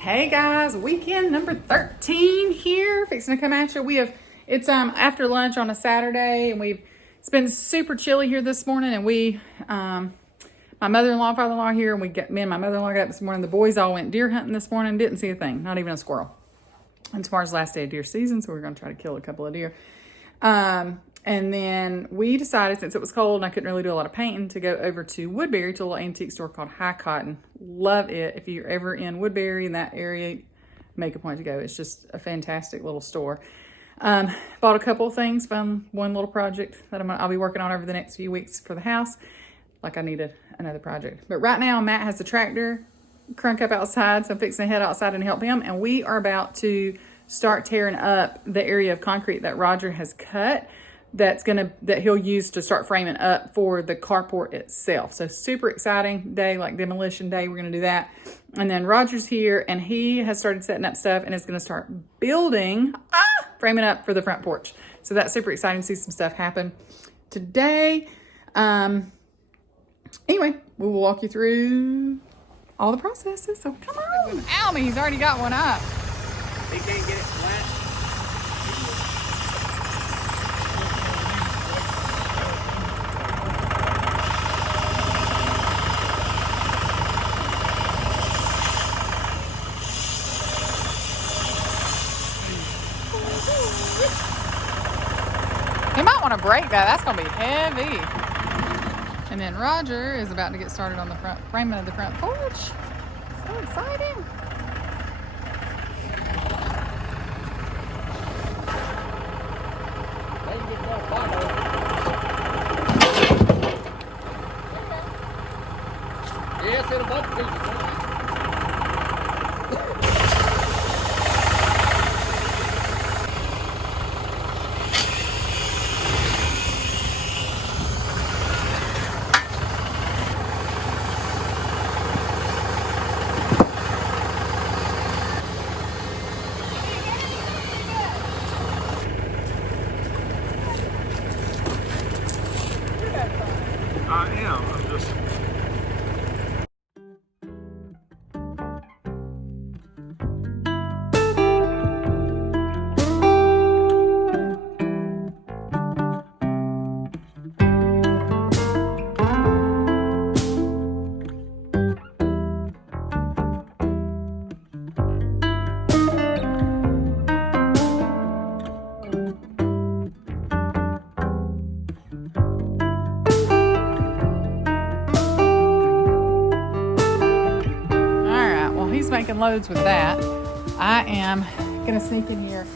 Hey guys, weekend number 13 here, fixing to come at you. It's after lunch on a Saturday, and it's been super chilly here this morning, and my mother-in-law, father-in-law here, and me and my mother-in-law got up this morning. The boys all went deer hunting this morning, didn't see a thing, not even a squirrel. And tomorrow's the last day of deer season, so we're going to try to kill a couple of deer. And then we decided, since it was cold and I couldn't really do a lot of painting, to go over to Woodbury to a little antique store called High Cotton. Love it. If you're ever in Woodbury, in that area, make a point to go. It's just a fantastic little store. Bought a couple of things, found one little project that I'll be working on over the next few weeks for the house. Like I needed another project. But right now, Matt has the tractor crunk up outside, so I'm fixing to head outside and help him. And we are about to start tearing up the area of concrete that Roger has cut that he'll use to start framing up for the carport itself. So super exciting day, like demolition day. We're gonna do that. And then Roger's here and he has started setting up stuff and is gonna start building, framing up for the front porch. So that's super exciting to see some stuff happen today. Anyway, we will walk you through all the processes. So come on. Almy, he's already got one up. He can't get it flat. He might want to break that. That's going to be heavy. And then Roger is about to get started on the front framing of the front porch. So exciting. Yes, it'll both pieces. I am. I'm just. Making loads with that. I am gonna sneak in here,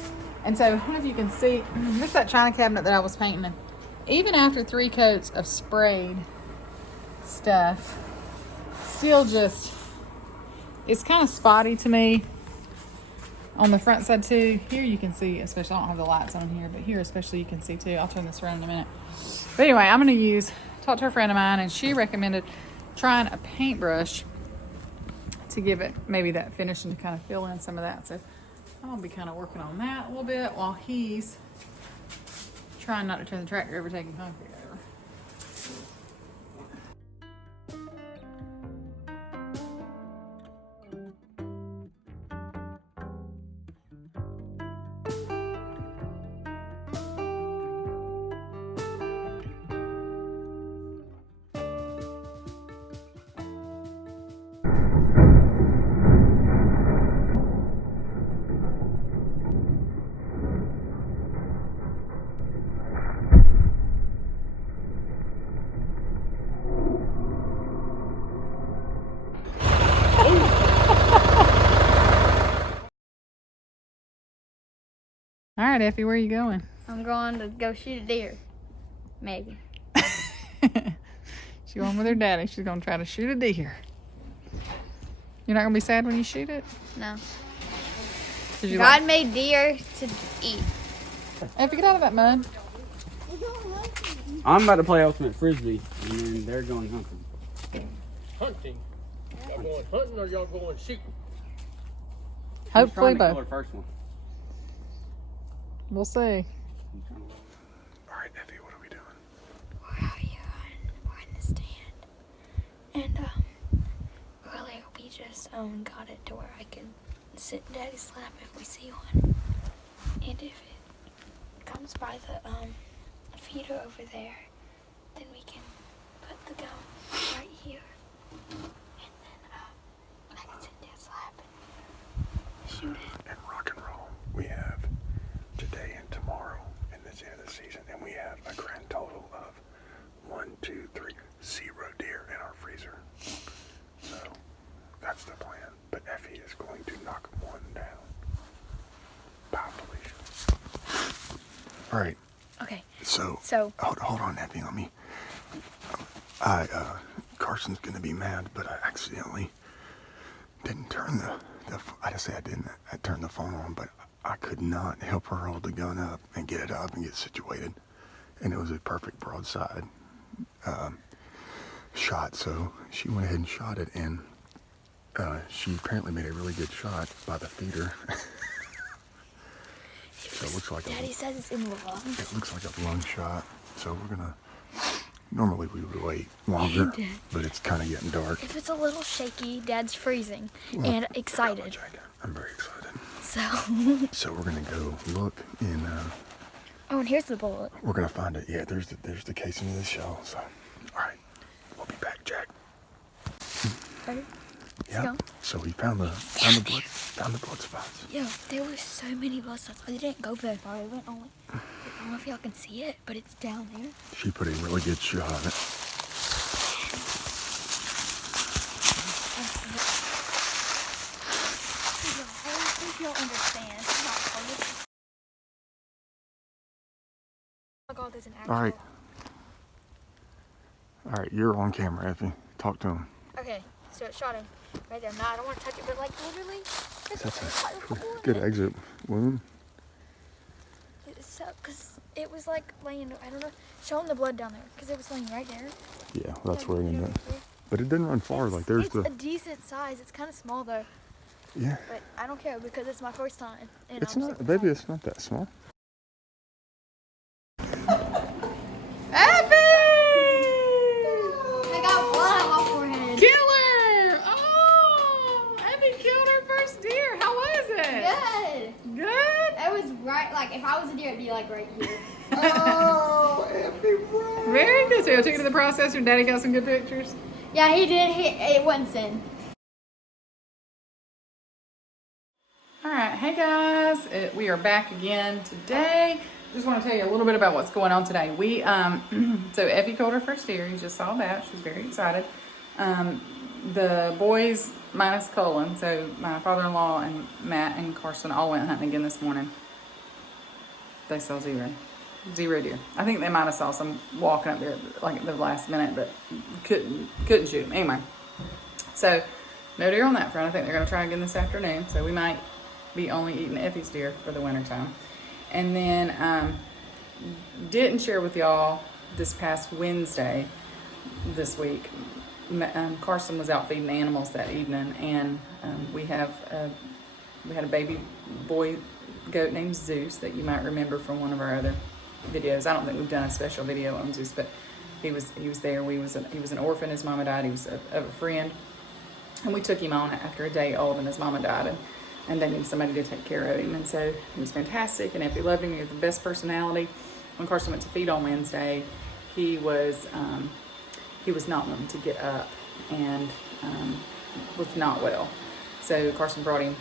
and so I don't know if you can see, this is that china cabinet that I was painting, and even after 3 coats of sprayed stuff, still just, it's kind of spotty to me on the front side too. Here you can see, especially, I don't have the lights on here, but here especially you can see too. I'll turn this around in a minute. But anyway, I'm gonna talk to a friend of mine, and she recommended trying a paintbrush to give it maybe that finish and to kind of fill in some of that. So I'm gonna be kind of working on that a little bit while he's trying not to turn the tractor over, taking concrete over. All right, Effie, where are you going? I'm going to go shoot a deer. Maybe. She's going with her daddy. She's going to try to shoot a deer. You're not going to be sad when you shoot it? No. God made deer to eat. Effie, get out of that mud. I'm about to play ultimate frisbee, and then they're going hunting. Hunting? Y'all going hunting or y'all going shooting? Hopefully both. both. First one. We'll see. All right, Effie, what are we doing? We're out here we're in the stand. And earlier we just got it to where I can sit in Daddy's lap if we see one. And if it comes by the feeder over there, then we can put the gun right here. And then I can sit in Dad's lap and shoot it. In rock and roll, we have today and tomorrow in this end of the season, and we have a grand total of 0 deer in our freezer. So that's the plan. But Effie is going to knock one down. Bye, Felicia. All right. Okay. So hold on, Effie. Let me. Carson's gonna be mad, but I accidentally didn't turn the. I just say I didn't. I turned the phone on, but I could not help her hold the gun up and get it up and get situated, and it was a perfect broadside shot. So she went ahead and shot it, and she apparently made a really good shot by the feeder. So it looks like Daddy says it's in the lungs. It looks like a lung shot. So we're gonna. Normally we would wait longer, but it's kind of getting dark. If it's a little shaky, Dad's freezing and excited. I'm very excited. So we're gonna go look in. oh, and here's the bullet. We're gonna find it. Yeah, there's the casing of the shell. So, all right, we'll be back, Jack. Ready? Yeah. Go. So we found the blood spots. Yo, there were so many blood spots. I didn't go very far. I went only. I don't know if y'all can see it, but it's down there. She put a really good shot on it. I think y'all understand. It's not funny. Oh my God, there's an actual. All right, you're on camera, Effie. Talk to him. Okay, so it shot him right there. Nah, I don't want to touch it, but like literally, That's a good exit wound. So, cause it was like laying, I don't know, showing the blood down there, cause it was laying right there. Yeah, that's where it ended up. But it didn't run far. Like there's it's a decent size. It's kind of small though. Yeah. But I don't care because it's my first time. And It's I'm not, super baby. excited. It's not that small. Effie! I got blood on my forehead. Killer! Oh, Effie killed her first deer. How was it? Good. Good. It was right, like if I was a deer, it'd be like right here. Oh, Effie, bro. Very good. So I took it to the processor. Daddy got some good pictures. Yeah, he did. It wasn't sin. All right, hey guys, we are back again today. Just want to tell you a little bit about what's going on today. We so Effie killed her first deer. You just saw that. She's very excited. The boys minus Colin, so my father-in-law and Matt and Carson all went hunting again this morning. They saw zero deer. I think they might have saw some walking up there like at the last minute, but couldn't shoot them. Anyway, so no deer on that front. I think they're going to try again this afternoon. So we might be only eating Effie's deer for the wintertime. And then didn't share with y'all this past Wednesday this week. Carson was out feeding animals that evening, and we had a baby boy goat named Zeus that you might remember from one of our other videos. I don't think we've done a special video on Zeus, but he was there. He was an orphan. His mama died. He was a friend, and we took him on after a day old, and his mama died, and they needed somebody to take care of him. And so he was fantastic, and Effie loved him. He had the best personality. When Carson went to feed on Wednesday, he was not wanting to get up and was not well. So Carson brought him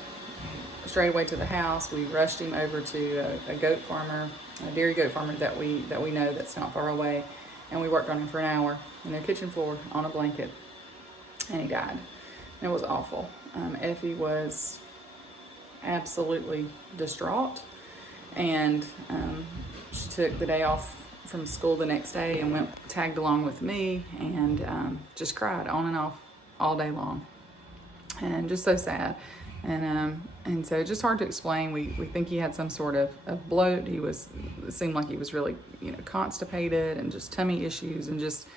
straight away to the house. We rushed him over to a goat farmer, a dairy goat farmer that we know that's not far away, and we worked on him for an hour in their kitchen floor on a blanket, and he died. And it was awful. Effie was absolutely distraught, and she took the day off from school the next day and tagged along with me, and just cried on and off all day long, and just so sad. And so just hard to explain. We think he had some sort of bloat. It seemed like he was really, constipated, and just tummy issues, and just,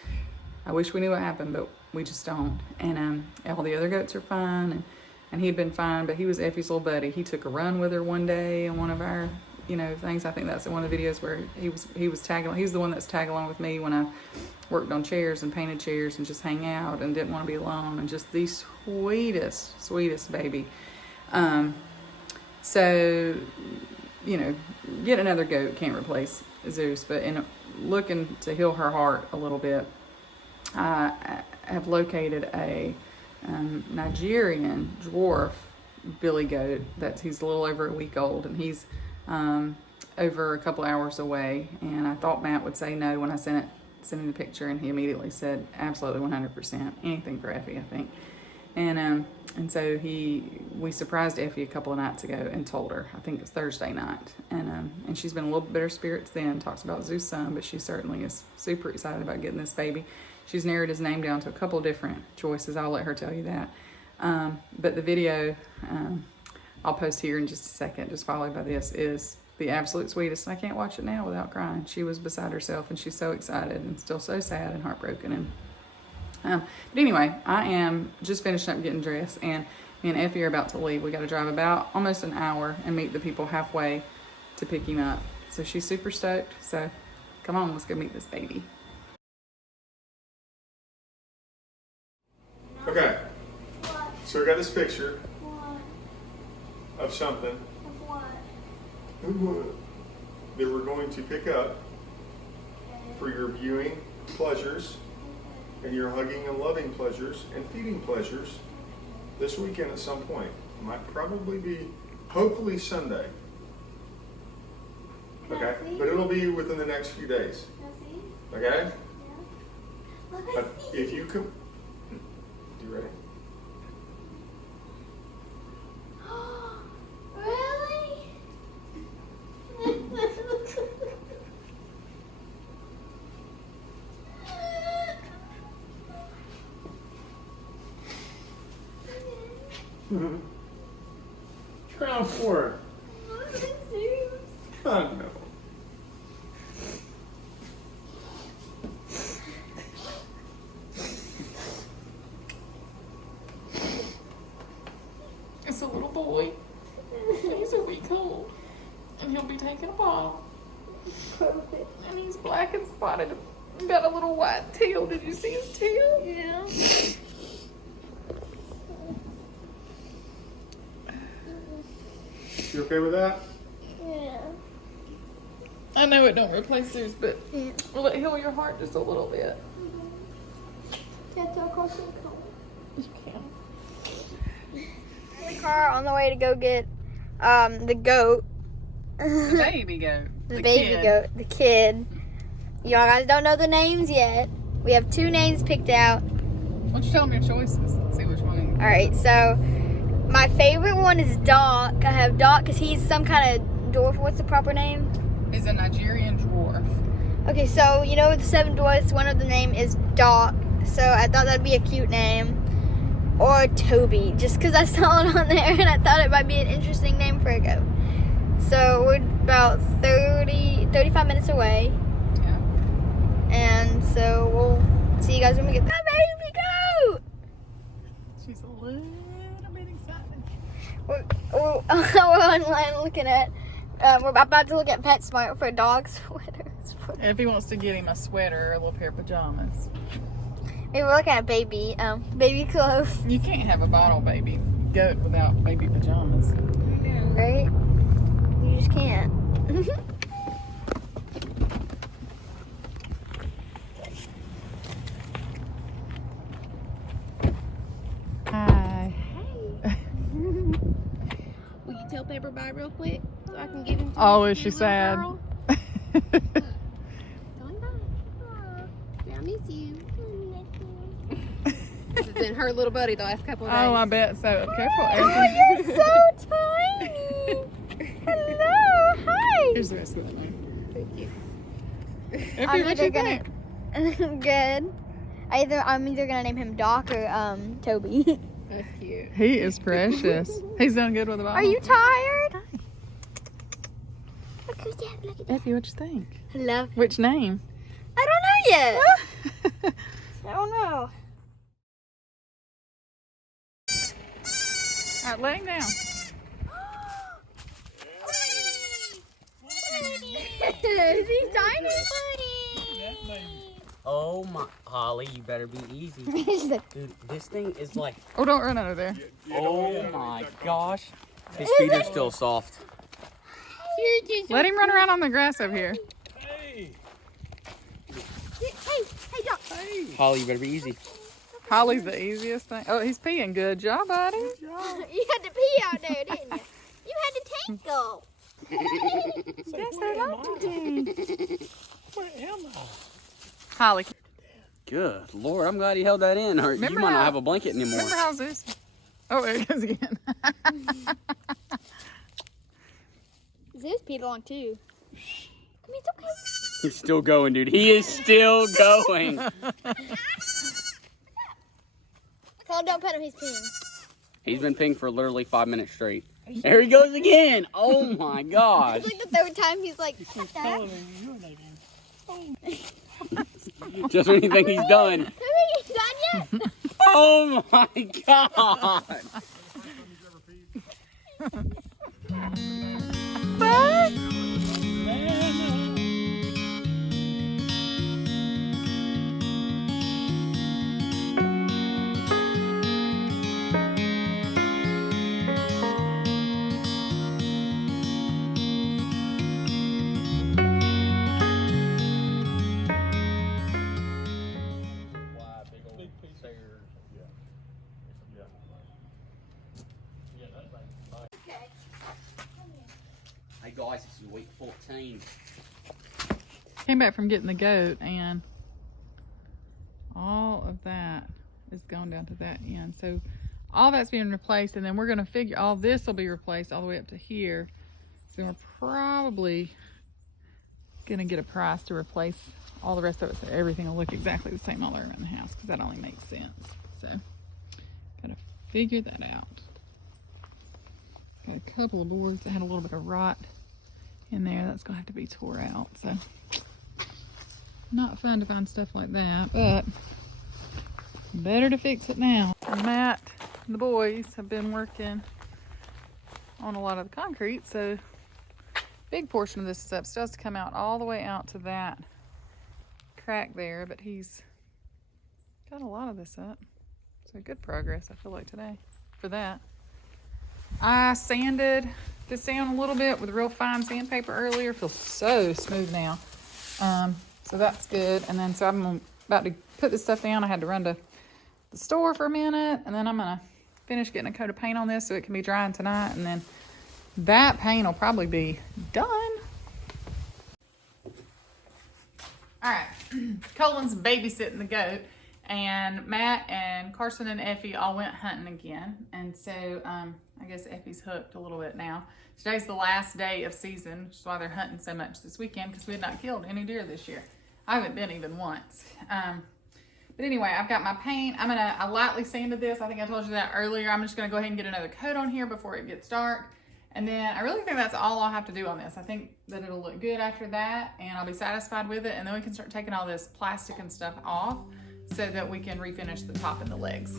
I wish we knew what happened, but we just don't. And all the other goats are fine, and he'd been fine, but he was Effie's little buddy. He took a run with her one day in one of our, things. I think that's one of the videos where he was tagging. He was the one that's tagging along with me when I worked on chairs and painted chairs and just hang out and didn't want to be alone, and just the sweetest baby. So, you know, get another goat can't replace Zeus, but in looking to heal her heart a little bit, I have located a Nigerian dwarf billy goat he's a little over a week old, and he's over a couple hours away. And I thought Matt would say no when I sent him the picture, and he immediately said absolutely 100%, anything for Effie, I think. And so we surprised Effie a couple of nights ago and told her. I think it was Thursday night, and she's been a little bitter spirits then. Talks about Zeus' son, but she certainly is super excited about getting this baby. She's narrowed his name down to a couple of different choices. I'll let her tell you that. But the video I'll post here in just a second, just followed by this, is the absolute sweetest. I can't watch it now without crying. She was beside herself, and she's so excited and still so sad and heartbroken. But anyway, I am just finishing up getting dressed, and me and Effie are about to leave. We got to drive about almost an hour and meet the people halfway to pick him up. So she's super stoked. So come on, let's go meet this baby. Okay. So I got this picture of something that we're going to pick up for your viewing pleasures and your hugging and loving pleasures and feeding pleasures this weekend at some point. Might probably be, hopefully Sunday. Okay? But it'll be within the next few days. Okay? But if you come, you ready? Crown for Oh no. It's a little boy. He's a week old, and he'll be taking a bottle. Perfect. And he's black and spotted. He's got a little white tail. Did you see his tail? Yeah. You okay with that? Yeah. I know it don't replace Zeus, but will it heal your heart just a little bit? That's our custom color. You can. In the car on the way to go get the goat. The baby goat. The baby goat. The kid. Y'all guys don't know the names yet. We have 2 names picked out. Why don't you tell them your choices? See which one. Alright, so my favorite one is Doc. I have Doc because he's some kind of dwarf. What's the proper name? He's a Nigerian dwarf. Okay, so you know the 7 dwarfs, one of the name is Doc. So I thought that'd be a cute name. Or Toby, just because I saw it on there and I thought it might be an interesting name for a goat. So we're about 35 minutes away. Yeah. And so we'll see you guys when we get that baby goat. She's a little bit excited. We're online looking at, we're about to look at PetSmart for dog sweaters. If he wants to get him a sweater or a little pair of pajamas. Maybe we're looking at baby clothes. You can't have a bottle baby goat without baby pajamas. Right? You just can't. Hi. Will you tell Pepper bye real quick so I can give him to Oh, you, is she little sad? girl? Tell him bye. Aw, I miss you. This has been her little buddy the last couple of days. Oh, I bet so. Careful, Oh, Effie. you're so tiny. Hello, hi. Here's the rest of that one. Thank you. Effie, I'm what you either think? Good. I'm either gonna name him Doc or Toby. That's cute. He is precious. He's done good with the bottle. Are you tired? Look who's that. Look at that. Effie, what you think? Hello. Which name? I don't know yet. I don't know. All right, lay him down. Is he tiny? Oh my, Holly, you better be easy. Dude, this thing is like, Oh, don't run under there. oh my gosh. His feet are still soft. Let him run around on the grass over here. Hey! Hey, Doc. Holly, you better be easy. Holly's the easiest thing. Oh, he's peeing. Good job, buddy. You had to pee out there, didn't you? You had to tinkle. Yes, I love to do. Where am I? Holly, Good Lord, I'm glad he held that in. Or you Remember might how- not have a blanket anymore. remember how Zeus? Oh, there it goes again. Zeus peed along too. I mean, it's okay. He's still going, dude. He is still going. Cole, don't pet him, he's peeing. He's been peeing for literally 5 minutes straight. There he goes again. Oh my gosh. It's like the third time he's like, "Stop that." Telling me you're like, Just when you think he's done. Come here, you done yet? Oh my god. wide, big old stairs. Yeah. Yeah. Yeah, that's like, Hey guys, this is week 14. Came back from getting the goat, and all of that is going down to that end. So all that's being replaced, and then we're going to figure all this will be replaced all the way up to here. So we're probably going to get a price to replace all the rest of it, so everything will look exactly the same all around the house, because that only makes sense. So gotta figure that out. Got a couple of boards that had a little bit of rot in there. That's gonna have to be tore out. So not fun to find stuff like that, but better to fix it now. And Matt and the boys have been working on a lot of the concrete, so big portion of this stuff still has to come out all the way out to that crack there, but he's got a lot of this up. So good progress, I feel like, today for that. I sanded this down a little bit with real fine sandpaper earlier. Feels so smooth now. So that's good. And then so I'm about to put this stuff down. I had to run to the store for a minute, and then I'm gonna finish getting a coat of paint on this so it can be drying tonight, and then that paint will probably be done. All right, Colin's babysitting the goat, and Matt and Carson and Effie all went hunting again. And so I guess Effie's hooked a little bit now. Today's the last day of season, which is why they're hunting so much this weekend, because we had not killed any deer this year. I haven't been even once. But anyway, I've got my paint. I lightly sanded this. I think I told you that earlier. I'm just gonna go ahead and get another coat on here before it gets dark. And then I really think that's all I'll have to do on this. I think that it'll look good after that, and I'll be satisfied with it. And then we can start taking all this plastic and stuff off so that we can refinish the top and the legs.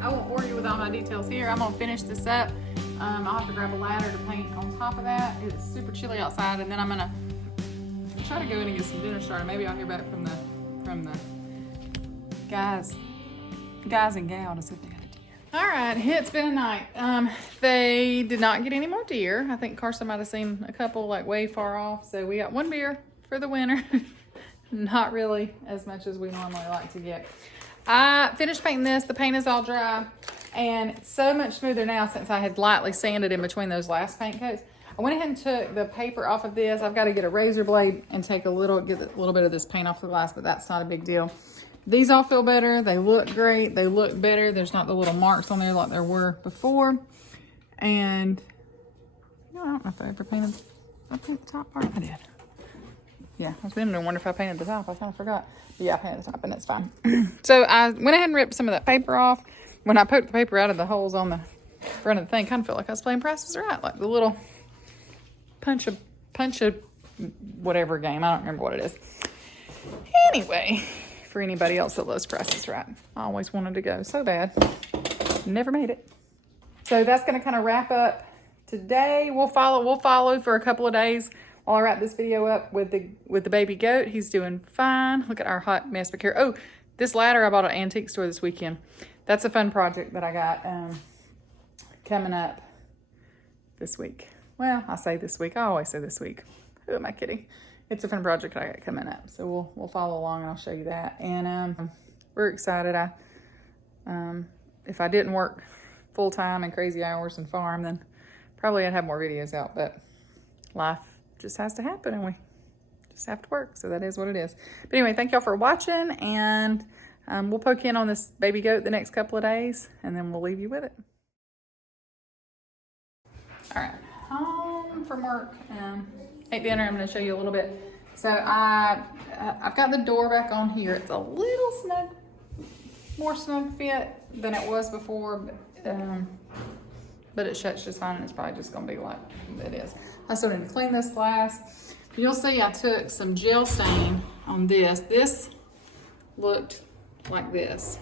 I won't bore you with all my details here. I'm gonna finish this up. I'll have to grab a ladder to paint on top of that. It's super chilly outside, and then I'm gonna try to go in and get some dinner started. Maybe I'll hear back from the guys and gal to see if they got a deer. All right, it's been a night. They did not get any more deer. I think Carson might have seen a couple like way far off. So we got one deer for the winter. Not really as much as we normally like to get. I finished painting this. The paint is all dry, and it's so much smoother now since I had lightly sanded in between those last paint coats. I went ahead and took the paper off of this. I've got to get a razor blade and take get a little bit of this paint off the glass, but that's not a big deal. These all feel better. They look great. They look better. There's not the little marks on there like there were before. And I don't know if I ever painted. Did I paint the top part? I did. Yeah, I was beginning to wonder if I painted the top. I kind of forgot. But yeah, I painted the top, and it's fine. So I went ahead and ripped some of that paper off. When I poked the paper out of the holes on the front of the thing, kind of felt like I was playing Price is Right, like the little punch a whatever game. I don't remember what it is. Anyway, for anybody else that loves Price is Right, I always wanted to go so bad. Never made it. So that's going to kind of wrap up today we'll follow for a couple of days while I wrap this video up with the baby goat. He's doing fine. Look at our hot mess back here. Oh, this ladder I bought at an antique store this weekend. That's a fun project that I got coming up this week. Well, I say this week. I always say this week. Who am I kidding? It's a fun project I got coming up. So we'll follow along and I'll show you that. And we're excited. If I didn't work full time and crazy hours and farm, then probably I'd have more videos out. But life just has to happen and we just have to work. So that is what it is. But anyway, thank y'all for watching, and we'll poke in on this baby goat the next couple of days, and then we'll leave you with it. All right, home from work. Ate dinner. I'm going to show you a little bit. So I've got the door back on here. It's a little snug, more snug fit than it was before, but it shuts just fine, and it's probably just going to be like it is. I still need to clean this glass. You'll see I took some gel stain on this. This looked like this.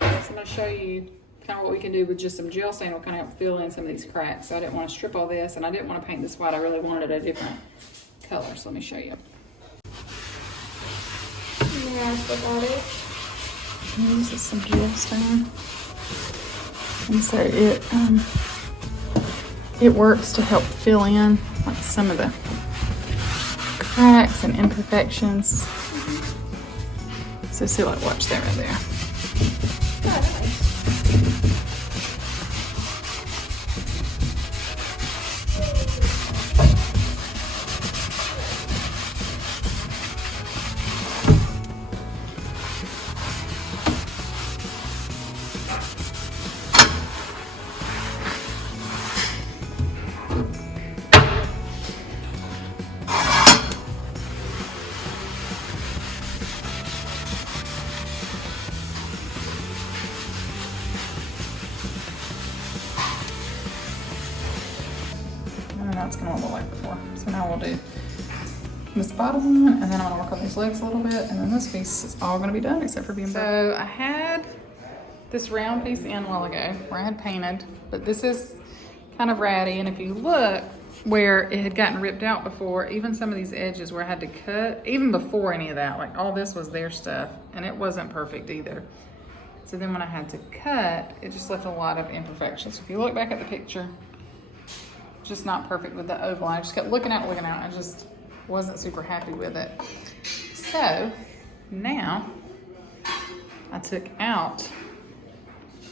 So I'm going to show you kind of what we can do with just some gel stain. Will kind of help fill in some of these cracks. So I didn't want to strip all this, and I didn't want to paint this white. I really wanted a different color. So let me show you. Yeah, so got it. This is some gel stain, and so it works to help fill in like some of the cracks and imperfections. So see, like, watch that right there. That's gonna look like before. So now we'll do this bottom one, and then I'm gonna work on these legs a little bit, and then this piece is all gonna be done except for being broken. So I had this round piece in a while ago where I had painted, but this is kind of ratty, and if you look where it had gotten ripped out before, even some of these edges where I had to cut, even before any of that, like all this was their stuff, and it wasn't perfect either. So then when I had to cut, it just left a lot of imperfections. So if you look back at the picture, just not perfect with the oval. I just kept looking at it. I just wasn't super happy with it. So now I took out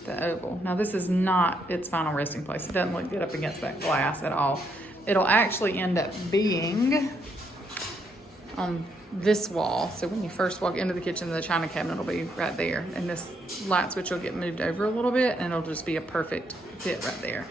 the oval. Now this is not its final resting place. It doesn't look good up against that glass at all. It'll actually end up being on this wall. So when you first walk into the kitchen, the china cabinet will be right there. And this light switch will get moved over a little bit, and it'll just be a perfect fit right there.